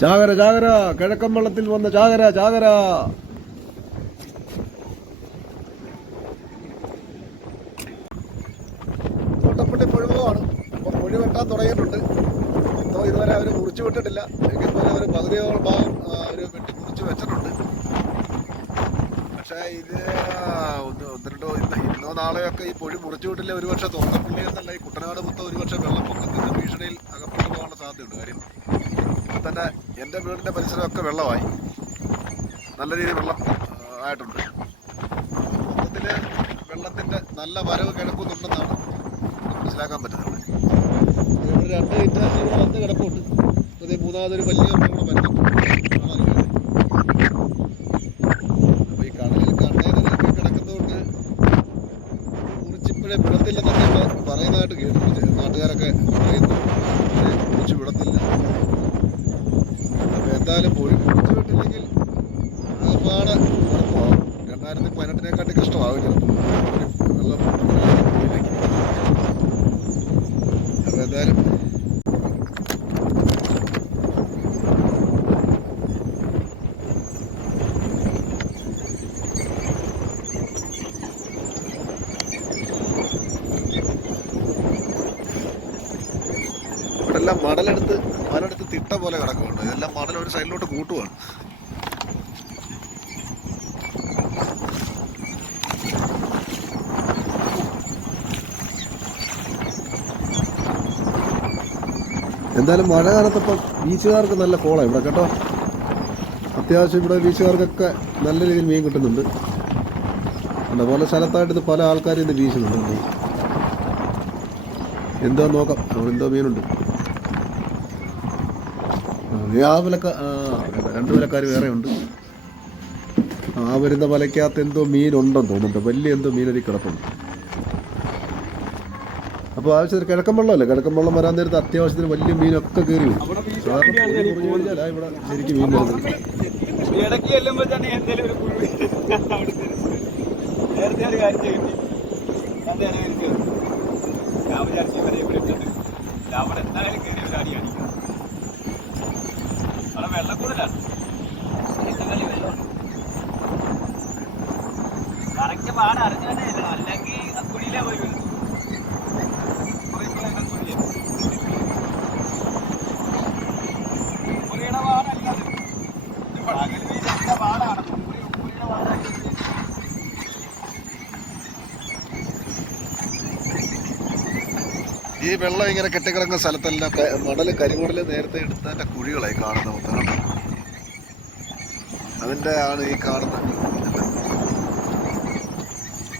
ചാകര ചാകര, കിഴക്കമ്പള്ളത്തിൽ വന്ന ചാകര ചാകര. തോട്ടപ്പള്ളി പുഴമാണ്. അപ്പോൾ കുഴി വെട്ടാൻ തുടങ്ങിയിട്ടുണ്ട്. എന്തോ ഇതുവരെ അവർ മുറിച്ചു വിട്ടിട്ടില്ല. എങ്കിൽ പോലെ അവർ പകുതിയോളം ഭാഗം അവർ വെട്ടി മുറിച്ച് വെച്ചിട്ടുണ്ട്. പക്ഷേ ഇത് ഇന്നോ നാളെയൊക്കെ ഈ പൊഴി മുറിച്ചു വിട്ടില്ല. ഒരുപക്ഷെ തോട്ടപ്പള്ളി എന്നല്ല, ഈ കുട്ടനാട് മൊത്തം ഒരുപക്ഷെ വെള്ളപ്പൊക്കത്തിൻ്റെ ഭീഷണിയിൽ അകപ്പെട്ടു പോകാനുള്ള സാധ്യതയുണ്ട്. കാര്യം ഇപ്പം തന്നെ എൻ്റെ വീടിൻ്റെ പരിസരമൊക്കെ വെള്ളമായി, നല്ല രീതിയിൽ വെള്ളം ആയിട്ടുണ്ട്. മൊത്തത്തിൽ വെള്ളത്തിൻ്റെ നല്ല വരവ് കിടക്കുന്നുണ്ടെന്നാണ് മനസ്സിലാക്കാൻ പറ്റുന്നത്. ഇവിടെ 2 ഇറ്റാച്ച് ഇവിടെ വന്ന് കിടപ്പുണ്ട്. അതേ മൂന്നാമതൊരു വലിയ ഇവിടെ വരുന്നുണ്ട്. അപ്പോൾ ഈ കടലിൽ കണ്ടെയ്നറിലൊക്കെ കിടക്കുന്നതുകൊണ്ട് മുറിച്ചിപ്പോഴേ വിടത്തില്ലെന്നൊക്കെ ഇവിടെ പറയുന്നതായിട്ട് കേട്ടു. നാട്ടുകാരൊക്കെ പറയുന്നു മുറിച്ച് വിടത്തില്ല. അപ്പോൾ എന്തായാലും പൊഴി മുറിച്ച് വിട്ടില്ലെങ്കിൽ ആകപ്പാട് കുഴപ്പമാകും. 2018 കഷ്ടമാകും ചിലപ്പോൾ വെള്ളം പൊഴിയിലേക്ക്. അപ്പോൾ എന്തായാലും ഇവിടെല്ലാം മണലെടുത്ത് തിട്ട പോലെ കിടക്കുന്നുണ്ട്. ഇതെല്ലാം മണൽ ഒരു സൈഡിലോട്ട് കൂട്ടുവാണ്. എന്തായാലും മഴ കാലത്തപ്പം ബീച്ചുകാർക്ക് നല്ല കോളാണ് ഇവിടെ കേട്ടോ. അത്യാവശ്യം ഇവിടെ ബീച്ചുകാർക്കൊക്കെ നല്ല രീതിയിൽ മീൻ കിട്ടുന്നുണ്ട്. പല സ്ഥലത്തായിട്ട് ഇത് പല ആൾക്കാരും ഇത് വീശുന്നുണ്ട്. എന്തോ നോക്കാം, അവിടെ എന്തോ മീനുണ്ട്. ആ വിലക്ക 2 വിലക്കാർ വേറെ ഉണ്ട്. ആ വരുന്ന വലയ്ക്കകത്ത് എന്തോ മീനുണ്ടെന്ന് തോന്നുന്നുണ്ട്. വലിയ എന്തോ മീനൊരു കിടപ്പുണ്ട്. അപ്പോൾ ആവശ്യത്തിന് കിഴക്കൻ വെള്ളമല്ലേ, കിഴക്കൻ വെള്ളം വരാൻ നേരത്ത് അത്യാവശ്യത്തിന് വലിയ മീനൊക്കെ കയറി വരും. ഇവിടെ ശരിക്കും മീൻ വരുന്നത്. കറക്റ്റ് പാട് അറിഞ്ഞു തന്നെ അല്ലെങ്കിൽ കുഴിയിലേ പോയി വരും. ഈ വെള്ളം ഇങ്ങനെ കെട്ടിക്കിടക്കുന്ന സ്ഥലത്തെല്ലാം കരിമണൽ നേരത്തെ എടുത്തതിൻ്റെ കുഴികളായി കാണുന്ന മൊത്തം. അതിൻ്റെ ആണ് ഈ കാണുന്ന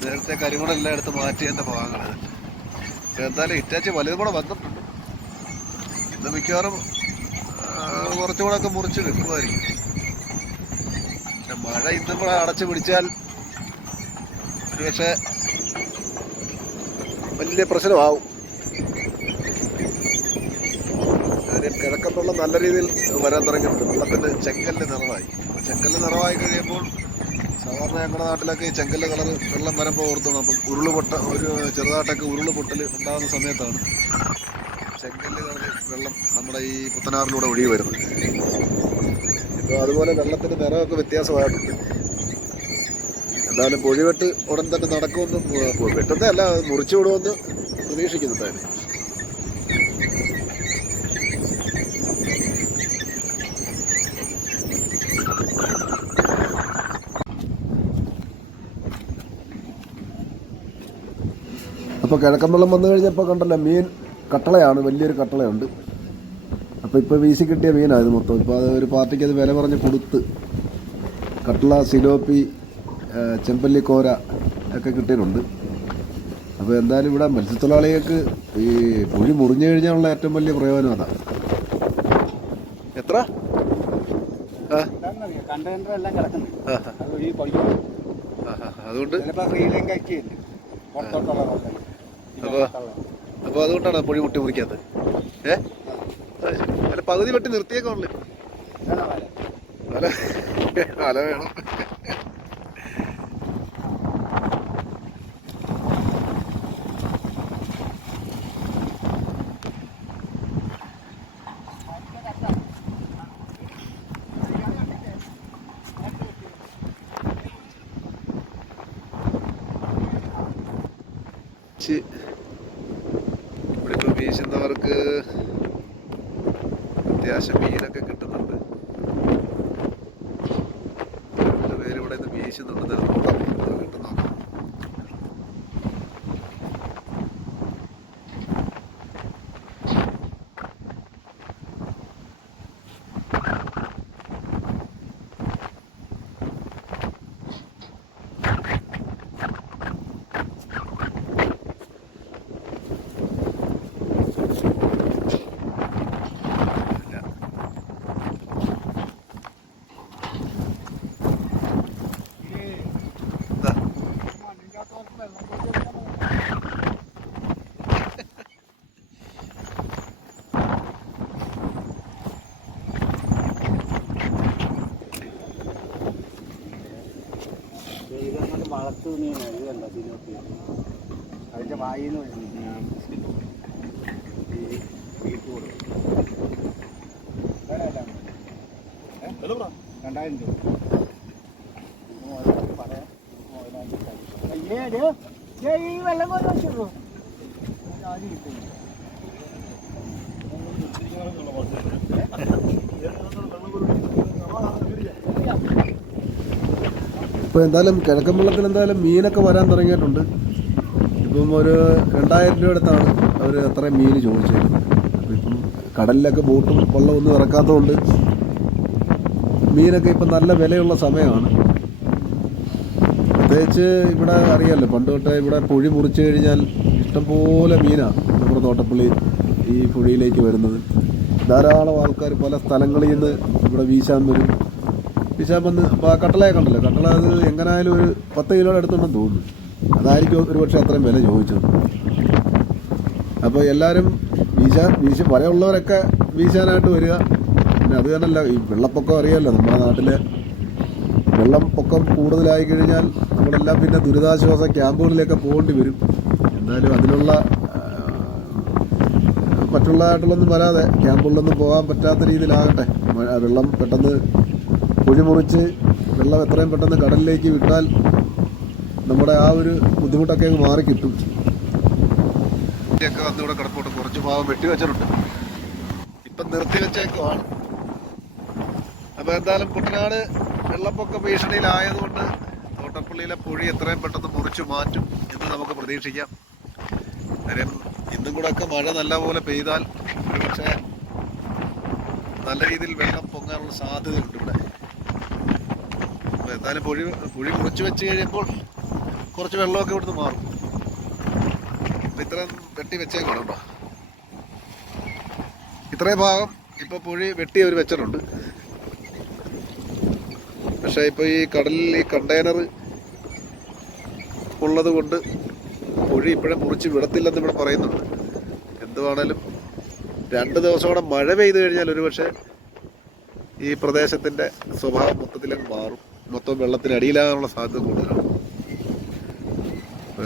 നേരത്തെ കരിമണെല്ലാം എടുത്ത് മാറ്റിയതിൻ്റെ ഭാഗങ്ങൾ. എന്തായാലും ഇറ്റാച്ച് വലുതും കൂടെ വന്നിട്ടുണ്ട്. ഇന്ന് മിക്കവാറും കുറച്ചുകൂടെ ഒക്കെ മുറിച്ച് വെക്കുമായിരിക്കും. പക്ഷെ മഴ ഇന്നും കൂടെ അടച്ചു പിടിച്ചാൽ ഒരുപക്ഷെ വലിയ പ്രശ്നമാവും. കാര്യം കിഴക്കത്തുള്ള നല്ല രീതിയിൽ വരാൻ തുടങ്ങിയിട്ടുണ്ട്. വെള്ളത്തിന് ചെങ്കല്ല് നിറവായി. ചെങ്കല്ല് നിറവായി കഴിയുമ്പോൾ സാധാരണ ഞങ്ങളുടെ നാട്ടിലൊക്കെ ഈ ചെങ്കല്ല് കളർ വെള്ളം വരുമ്പോൾ ഓർത്തോണം. അപ്പം ഒരു ചെറുതായിട്ടൊക്കെ ഉരുളുപൊട്ടൽ ഉണ്ടാകുന്ന സമയത്താണ് ചെങ്കല്ല് കളർ വെള്ളം നമ്മുടെ ഈ പുത്തനാറിലൂടെ ഒഴുകി വരുന്നത്. ഇപ്പോൾ അതുപോലെ വെള്ളത്തിൻ്റെ നിറമൊക്കെ വ്യത്യാസമായിട്ടുണ്ട്. എന്തായാലും പൊഴിവെട്ട് ഉടൻ തന്നെ നടക്കുമെന്ന്, വെട്ടുന്നേ അല്ല മുറിച്ചു വിടുമെന്ന് പ്രതീക്ഷിക്കുന്നുണ്ടായിരുന്നു. അപ്പോൾ കിഴക്കൻ വെള്ളം വന്നു കഴിഞ്ഞപ്പോൾ കണ്ടല്ലോ, മീൻ കട്ടളയാണ്, വലിയൊരു കട്ടളയുണ്ട്. അപ്പോൾ ഇപ്പോൾ വീശി കിട്ടിയ മീനായത് മൊത്തം. ഇപ്പോൾ അത് ഒരു പാർട്ടിക്ക് അത് വില പറഞ്ഞ് കൊടുത്ത് കട്ടള, സിലോപ്പി, ചെമ്പല്ലിക്കോര ഒക്കെ കിട്ടിയിട്ടുണ്ട്. അപ്പോൾ എന്തായാലും ഇവിടെ മത്സ്യത്തൊഴിലാളികൾക്ക് ഈ പൊഴി മുറിഞ്ഞു കഴിഞ്ഞാലുള്ള ഏറ്റവും വലിയ പ്രയോജനം അതാണ്. എത്ര അതുകൊണ്ട് അപ്പോൾ അതുകൊണ്ടാണ് പൊഴി മുട്ടി മുറിക്കാത്തത്. അല്ല പകുതി വെട്ടി നിർത്തിയേക്കാണല്ലേ. അല വേണം. ബീച്ച് ഇവിടെ ഇപ്പോൾ വീശുന്നവർക്ക് അത്യാവശ്യം മീനൊക്കെ കിട്ടുന്നുണ്ട്. പേര് ഇവിടെ നിന്ന് വീശുന്നുണ്ട്. നോക്കാം കിട്ടും നോക്കാം. വളർത്തു മീനാണ് ഇത് കണ്ടോ തിരുവത്തി അതിൻ്റെ വായിന്ന് രണ്ടായിരം രൂപ പറയാം. ഈ വെള്ളം പോലെ വെച്ചുള്ളൂ ആദ്യം കിട്ടുന്നു. ഇപ്പോൾ എന്തായാലും കിഴക്കൻ വെള്ളത്തിൽ എന്തായാലും മീനൊക്കെ വരാൻ തുടങ്ങിയിട്ടുണ്ട്. ഇപ്പം ഒരു 2000 രൂപ അടുത്താണ് അവർ അത്രയും മീൻ ചോദിച്ചത്. അപ്പം ഇപ്പം കടലിലൊക്കെ ബോട്ടും വെള്ളമൊന്നും ഇറക്കാത്തതുകൊണ്ട് മീനൊക്കെ ഇപ്പം നല്ല വിലയുള്ള സമയമാണ്. പ്രത്യേകിച്ച് ഇവിടെ അറിയാമല്ലോ, പണ്ട് തൊട്ടേ ഇവിടെ പുഴി മുറിച്ച് കഴിഞ്ഞാൽ ഇഷ്ടംപോലെ മീനാണ് നമ്മുടെ തോട്ടപ്പള്ളി ഈ പുഴയിലേക്ക് വരുന്നത്. ധാരാളം ആൾക്കാർ പല സ്ഥലങ്ങളിൽ നിന്ന് ഇവിടെ വീശാൻ വരും. വീശാൻ വന്ന് കട്ടളയൊക്കെ ഉണ്ടല്ലോ, കട്ടള അത് എങ്ങനെയായാലും ഒരു 10 കിലോയുടെ അടുത്തുണ്ടെന്ന് തോന്നുന്നു. അതായിരിക്കും ഒരു പക്ഷേ അത്രയും വില ചോദിച്ചത്. അപ്പോൾ എല്ലാവരും വീശി വരയുള്ളവരൊക്കെ വീശാനായിട്ട് വരിക. പിന്നെ അത് തന്നെയല്ല, ഈ വെള്ളപ്പൊക്കം അറിയാമല്ലോ, നമ്മുടെ നാട്ടിൽ വെള്ളപ്പൊക്കം കൂടുതലായി കഴിഞ്ഞാൽ നമ്മളെല്ലാം പിന്നെ ദുരിതാശ്വാസ ക്യാമ്പുകളിലേക്ക് പോകേണ്ടി വരും. എന്തായാലും അതിനുള്ള മറ്റുള്ളതായിട്ടുള്ളൊന്നും വരാതെ ക്യാമ്പുകളിലൊന്നും പോകാൻ പറ്റാത്ത രീതിയിലാകട്ടെ. വെള്ളം പെട്ടെന്ന് കുഴിമുറിച്ച് വെള്ളം എത്രയും പെട്ടെന്ന് കടലിലേക്ക് വിട്ടാൽ നമ്മുടെ ആ ഒരു ബുദ്ധിമുട്ടൊക്കെ അങ്ങ് മാറിക്കിട്ടും. ഒക്കെ വന്നിവിടെ കിടപ്പോട്ട് കുറച്ച് ഭാഗം വെട്ടിവെച്ചിട്ടുണ്ട്. ഇപ്പം നിർത്തി വെച്ചേക്കുവാണ്. അപ്പോൾ എന്തായാലും കുട്ടനാട് വെള്ളപ്പൊക്ക ഭീഷണിയിലായതുകൊണ്ട് തോട്ടപ്പള്ളിയിലെ പുഴി എത്രയും പെട്ടെന്ന് മുറിച്ചു മാറ്റും എന്ന് നമുക്ക് പ്രതീക്ഷിക്കാം. കാര്യം ഇന്നും കൂടെ ഒക്കെ മഴ നല്ലപോലെ പെയ്താൽ പക്ഷേ നല്ല രീതിയിൽ വെള്ളം പൊങ്ങാനുള്ള സാധ്യതയുണ്ട് ഇവിടെ. അപ്പോൾ എന്തായാലും പുഴി മുറിച്ച് വെച്ച് കഴിയുമ്പോൾ കുറച്ച് വെള്ളമൊക്കെ ഇവിടുന്ന് മാറും. അപ്പം ഇത്രയും വെട്ടി വെച്ചേക്കണം കേട്ടോ. ഇത്രയും ഭാഗം ഇപ്പോൾ പുഴി വെട്ടി അവർ വെച്ചിട്ടുണ്ട്. പക്ഷേ ഇപ്പോൾ ഈ കടലിൽ ഈ കണ്ടെയ്നർ ഉള്ളത് കൊണ്ട് പുഴി ഇപ്പോഴും മുറിച്ച് വിടത്തില്ലെന്ന് ഇവിടെ പറയുന്നുണ്ട്. എന്തുവാണേലും 2 ദിവസം കൂടെ മഴ പെയ്തു കഴിഞ്ഞാൽ ഒരു പക്ഷേ ഈ പ്രദേശത്തിൻ്റെ സ്വഭാവം മൊത്തത്തിലങ്ങ് മാറും. മൊത്തം വെള്ളത്തിനടിയിലാകാനുള്ള സാധ്യത കൂടുതലാണ്.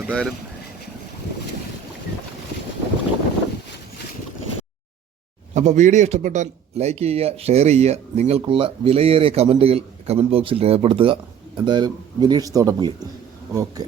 എന്തായാലും അപ്പോൾ വീഡിയോ ഇഷ്ടപ്പെട്ടാൽ ലൈക്ക് ചെയ്യുക, ഷെയർ ചെയ്യുക. നിങ്ങൾക്കുള്ള വിലയേറിയ കമൻറ്റുകൾ കമൻറ്റ് ബോക്സിൽ രേഖപ്പെടുത്തുക. എന്തായാലും വിനീഷ് തോട്ടപ്പള്ളി. ഓക്കെ.